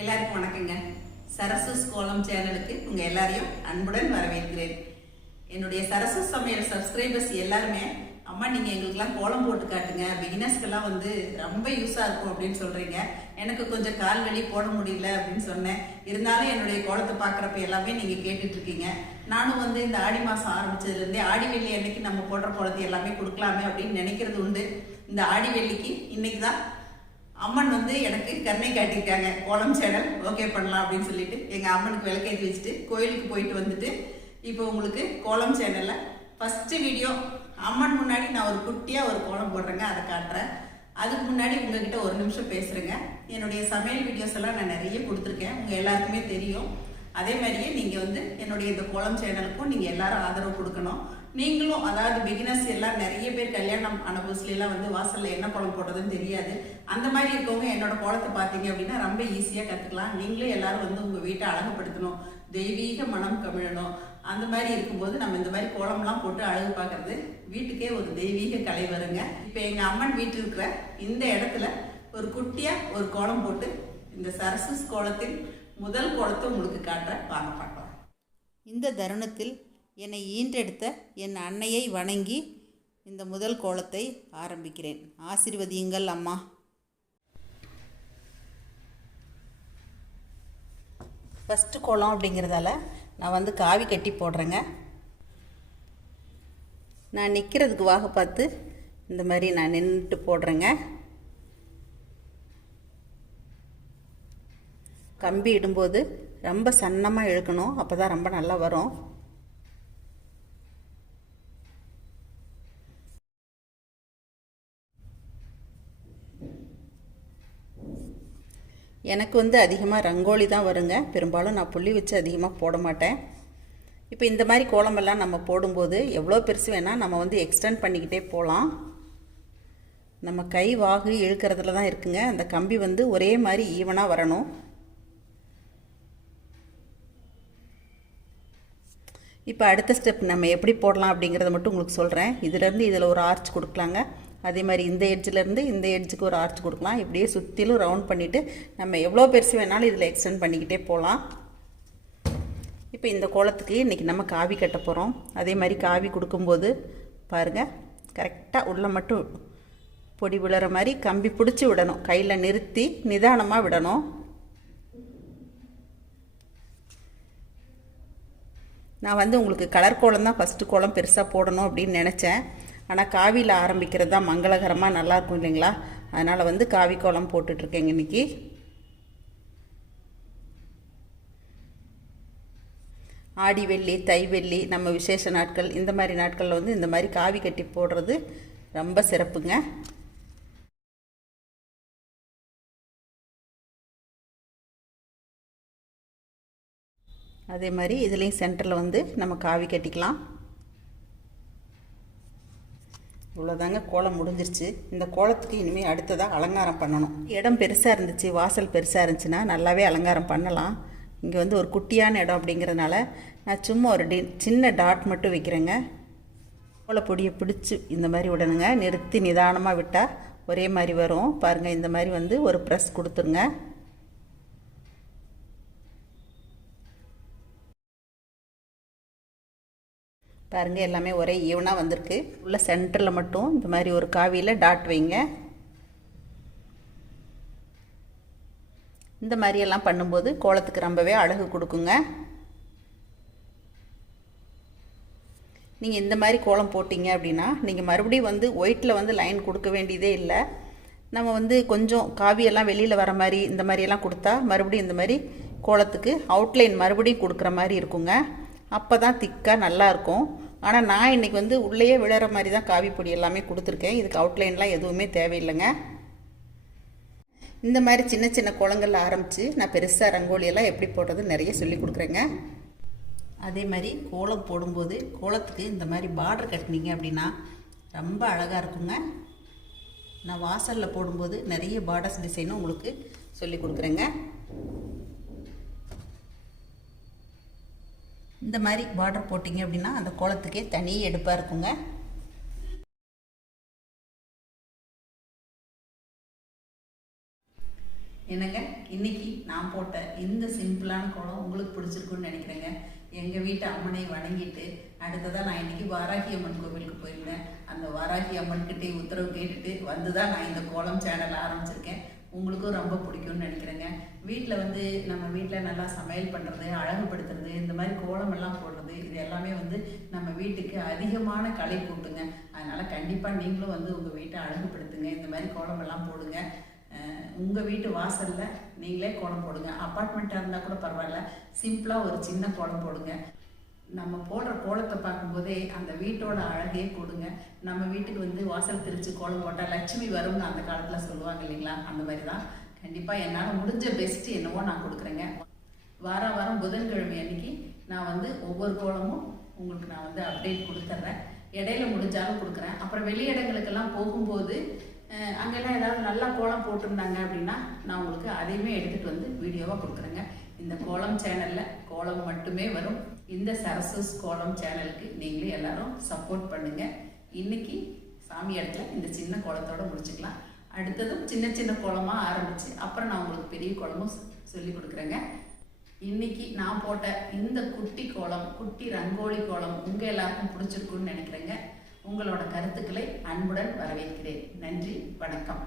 எல்லாருக்கும் வணக்கங்க. சரசூஸ் கோலம் சேனலுக்கு உங்கள் எல்லாரையும் அன்புடன் வரவேற்கிறேன். என்னுடைய சரசூஸ் சமையல் சப்ஸ்கிரைபர்ஸ் எல்லாருமே அம்மா நீங்கள் எங்களுக்கெல்லாம் கோலம் போட்டு காட்டுங்க. பிகினர்ஸ்க்கெல்லாம் வந்து ரொம்ப யூஸாக இருக்கும் அப்படின்னு சொல்கிறீங்க எனக்கு கொஞ்சம் கால் வலி போட முடியல அப்படின்னு சொன்னேன். இருந்தாலும் என்னுடைய கோலத்தை பார்க்குறப்ப எல்லாமே நீங்கள் கேட்டுட்ருக்கீங்க நானும் வந்து இந்த ஆடி மாதம் ஆரம்பித்ததுலேருந்தே ஆடி வெள்ளி அன்னைக்கு நம்ம போடுற கோலத்தை எல்லாமே கொடுக்கலாமே அப்படின்னு நினைக்கிறது உண்டு. இந்த ஆடி வெள்ளிக்கு இன்னைக்கு தான் அம்மன் வந்து எனக்கு கருணை காட்டியிருக்காங்க. கோலம் சேனல் ஓகே பண்ணலாம் அப்படின்னு சொல்லிட்டு எங்கள் அம்மனுக்கு விளக்கேற்றி வச்சுட்டு கோயிலுக்கு போயிட்டு வந்துட்டு இப்போ உங்களுக்கு கோலம் சேனலில் ஃபஸ்ட்டு வீடியோ அம்மன் முன்னாடி நான் ஒரு குட்டியாக ஒரு கோலம் போடுறேங்க அதை காட்டுறேன். அதுக்கு முன்னாடி உங்ககிட்ட ஒரு நிமிஷம் பேசுகிறேங்க என்னுடைய சமையல் வீடியோஸ் எல்லாம் நான் நிறைய கொடுத்துருக்கேன். உங்கள் எல்லாருக்குமே தெரியும். அதே மாதிரியே நீங்கள் வந்து என்னுடைய இந்த கோலம் சேனலுக்கும் நீங்கள் எல்லாரும் ஆதரவு கொடுக்கணும். நீங்களும் அதாவது பிகினர்ஸ் எல்லாம் நிறைய பேர் கல்யாணம் ஆன புதுசுல வந்து வாசலில் என்ன குளம் போடுறதுன்னு தெரியாது. அந்த மாதிரி இருக்கவங்க என்னோட கோலத்தை பார்த்தீங்க அப்படின்னா ரொம்ப ஈஸியாக கற்றுக்கலாம் நீங்களும் எல்லாரும் வந்து உங்கள் வீட்டை அழகுப்படுத்தணும் தெய்வீக மனம் கமிழணும். அந்த மாதிரி இருக்கும்போது நம்ம இந்த மாதிரி கோலம்லாம் போட்டு அழகு பார்க்கறது வீட்டுக்கே ஒரு தெய்வீக கலை வருங்க. இப்போ எங்கள் அம்மன் வீட்டு இருக்கிற இந்த இடத்துல ஒரு குட்டியாக ஒரு கோலம் போட்டு இந்த சரசஸ் கோலத்தின் முதல் கோலத்தை உங்களுக்கு காட்டுறேன். வாங்க பார்க்கலாம். இந்த தருணத்தில் என்னை ஈன்றெடுத்த என் அன்னையை வணங்கி இந்த முதல் கோலத்தை ஆரம்பிக்கிறேன். ஆசிர்வதியுங்கள் அம்மா. ஃபஸ்ட்டு கோலம் அப்படிங்கிறதால நான் வந்து காவி கட்டி போடுறேங்க. நான் நிற்கிறதுக்கு வாக பார்த்து இந்த மாதிரி நான் நின்றுட்டு போடுறேங்க. கம்பி இடும்போது ரொம்ப சன்னமாக இழுக்கணும். அப்போ தான் ரொம்ப நல்லா வரும். எனக்கு வந்து அதிகமாக ரங்கோலி தான் வருங்க. பெரும்பாலும் நான் புள்ளி வச்சு அதிகமாக போட மாட்டேன். இப்போ இந்த மாதிரி கோலமெல்லாம் நம்ம போடும்போது எவ்வளோ பெருசு வேணால் நம்ம வந்து எக்ஸ்டெண்ட் பண்ணிக்கிட்டே போகலாம் நம்ம கை வாகு இழுக்கிறதுல தான் இருக்குங்க. அந்த கம்பி வந்து ஒரே மாதிரி ஈவனாக வரணும். இப்போ அடுத்த ஸ்டெப் நம்ம எப்படி போடலாம் அப்படிங்கிறத மட்டும் உங்களுக்கு சொல்கிறேன் இதுலேருந்து இதில் ஒரு ஆர்ச் கொடுக்கலாங்க. அதே மாதிரி இந்த எட்ஜிலேருந்து இந்த எட்ஜுக்கு ஒரு ஆர்ச் கொடுக்கலாம். இப்படியே சுற்றிலும் ரவுண்ட் பண்ணிவிட்டு நம்ம எவ்வளோ பெருசு வேணாலும் இதில் எக்ஸ்டெண்ட் பண்ணிக்கிட்டே போகலாம். இப்போ இந்த கோலத்துக்கு இன்றைக்கி நம்ம காவி கட்ட போகிறோம் அதே மாதிரி காவி கொடுக்கும்போது பாருங்கள் கரெக்டாக உள்ளே மட்டும் பொடி விழுற மாதிரி கம்பி பிடிச்சி விடணும். கையில் நிறுத்தி நிதானமாக விடணும். நான் வந்து உங்களுக்கு கலர் கோலம் தான் ஃபஸ்ட்டு கோலம் பெருசாக போடணும் அப்படின்னு நினச்சேன். ஆனால் காவியில் ஆரம்பிக்கிறது தான் மங்களகரமாக நல்லாயிருக்கும் இல்லைங்களா? அதனால் வந்து காவி கோலம் போட்டுட்ருக்கேங்க இன்றைக்கி ஆடி வெள்ளி தை வெள்ளி நம்ம விசேஷ நாட்கள் இந்த மாதிரி நாட்களில் வந்து இந்த மாதிரி காவி கட்டி போடுறது ரொம்ப சிறப்புங்க. அதே மாதிரி இதுலேயும் சென்டரில் வந்து நம்ம காவி கட்டிக்கலாம். இவ்வளோதாங்க கோலம் முடிஞ்சிருச்சு. இந்த கோலத்துக்கு இனிமேல் அடுத்ததாக அலங்காரம் பண்ணணும். இடம் பெருசாக இருந்துச்சு வாசல் பெருசாக இருந்துச்சுன்னா நல்லாவே அலங்காரம் பண்ணலாம். இங்கே வந்து ஒரு குட்டியான இடம் அப்படிங்கிறதுனால நான் சும்மா ஒரு டி சின்ன டாட் மட்டும் வைக்கிறேங்க. கோலப்பொடியை பிடிச்சி இந்த மாதிரி விடணுங்க. நிறுத்தி நிதானமாக விட்டால் ஒரே மாதிரி வரும். பாருங்கள் இந்த மாதிரி வந்து ஒரு ப்ரெஸ் கொடுத்துருங்க. பாருங்கள் எல்லாமே ஒரே ஈவனாக வந்திருக்கு. உள்ள சென்டரில் மட்டும் இந்த மாதிரி ஒரு காவியில் டாட் வைங்க. இந்த மாதிரியெல்லாம் பண்ணும்போது கோலத்துக்கு ரொம்பவே அழகு கொடுக்குங்க. நீங்கள் இந்த மாதிரி கோலம் போட்டிங்க அப்படின்னா நீங்கள் மறுபடியும் வந்து ஒயிட்டில் வந்து லைன் கொடுக்க வேண்டியதே இல்லை. நம்ம வந்து கொஞ்சம் காவியெல்லாம் வெளியில் வர மாதிரி இந்த மாதிரியெல்லாம் கொடுத்தா மறுபடியும் இந்த மாதிரி கோலத்துக்கு அவுட்லைன் மறுபடியும் கொடுக்குற மாதிரி இருக்குங்க. அப்போ தான் திக்காக நல்லாயிருக்கும் ஆனால் நான் இன்றைக்கி வந்து உள்ளேயே விழுற மாதிரி தான் காவி பொடி எல்லாமே கொடுத்துருக்கேன். இதுக்கு அவுட்லைன்லாம் எதுவுமே தேவையில்லைங்க. இந்த மாதிரி சின்ன சின்ன குளங்களில் ஆரம்பித்து நான் பெருசாக ரங்கோலியெல்லாம் எப்படி போடுறது நிறைய சொல்லி கொடுக்குறேங்க. அதே மாதிரி கோலம் போடும்போது கோலத்துக்கு இந்த மாதிரி பார்டர் கட்டினீங்க அப்படின்னா ரொம்ப அழகாக இருக்குங்க. நான் வாசலில் போடும்போது நிறைய பார்டர்ஸ் டிசைனும் உங்களுக்கு சொல்லி கொடுக்குறேங்க. இந்த மாதிரி பார்டர் போட்டிங்க அப்படின்னா அந்த கோலத்துக்கே தனி எடுப்பாக இருக்குங்க. என்னங்க இன்னைக்கு நான் போட்ட இந்த சிம்பிளான கோலம் உங்களுக்கு பிடிச்சிருக்குன்னு நினைக்கிறேங்க. எங்கள் வீட்டு அம்மனை வணங்கிட்டு அடுத்ததாக நான் இன்னைக்கு வாராகி அம்மன் கோவிலுக்கு போயிருந்தேன். அந்த வாராகி அம்மன்கிட்டே உத்தரவு கேட்டுட்டு வந்து தான் நான் இந்த கோலம் சேனல் ஆரம்பிச்சிருக்கேன். உங்களுக்கும் ரொம்ப பிடிக்கும்னு நினைக்கிறேங்க. வீட்டில் வந்து நம்ம வீட்டில் நல்லா சமையல் பண்ணுறது அழகுபடுத்துறது இந்த மாதிரி கோலமெல்லாம் போடுறது இது எல்லாமே வந்து நம்ம வீட்டுக்கு அதிகமான களை கூட்டுங்க. அதனால் கண்டிப்பாக நீங்களும் வந்து உங்கள் வீட்டை அழகுபடுத்துங்க. இந்த மாதிரி கோலமெல்லாம் போடுங்க. உங்கள் வீட்டு வாசலில் நீங்களே கோலம் போடுங்க. அப்பார்ட்மெண்ட்டாக இருந்தால் கூட பரவாயில்ல. சிம்பிளாக ஒரு சின்ன கோலம் போடுங்க. நம்ம போடுற கோலத்தை பார்க்கும்போதே அந்த வீட்டோட அழகே கொடுங்க. நம்ம வீட்டுக்கு வந்து வாசல் திரிச்சு கோலம் போட்டால் லட்சுமி வரும்னு அந்த காலத்தில் சொல்லுவாங்க இல்லைங்களா? அந்த மாதிரி தான் கண்டிப்பாக என்னால் முடிஞ்ச பெஸ்ட்டு என்னவோ நான் கொடுக்குறேங்க. வார வாரம் புதன்கிழமை அன்னைக்கு நான் வந்து ஒவ்வொரு கோலமும் உங்களுக்கு நான் வந்து அப்டேட் கொடுத்துட்றேன் இடையில முடிஞ்சாலும் கொடுக்குறேன். அப்புறம் வெளி இடங்களுக்கெல்லாம் போகும்போது அங்கெல்லாம் ஏதாவது நல்லா கோலம் போட்டிருந்தாங்க அப்படின்னா நான் உங்களுக்கு அதையுமே எடுத்துகிட்டு வந்து வீடியோவாக கொடுக்குறேங்க. இந்த கோலம் சேனலில் கோலம் மட்டுமே வரும். இந்த சரசஸ் கோலம் சேனலுக்கு நீங்களே எல்லாரும் சப்போர்ட் பண்ணுங்க. இன்னைக்கு சாமி இடத்துல இந்த சின்ன கோலத்தோட முடிச்சுக்கலாம். அடுத்ததும் சின்ன சின்ன கோலமாக ஆரம்பிச்சு அப்புறம் நான் உங்களுக்கு பெரிய கோலமும் சொல்லி கொடுக்குறேங்க. இன்னைக்கு நான் போட்ட இந்த குட்டி கோலம் குட்டி ரங்கோலி கோலம் உங்க எல்லாருக்கும் பிடிச்சிருக்குன்னு நினைக்கிறேங்க. உங்களோட கருத்துக்களை அன்புடன் வரவேற்கிறேன். நன்றி வணக்கம்.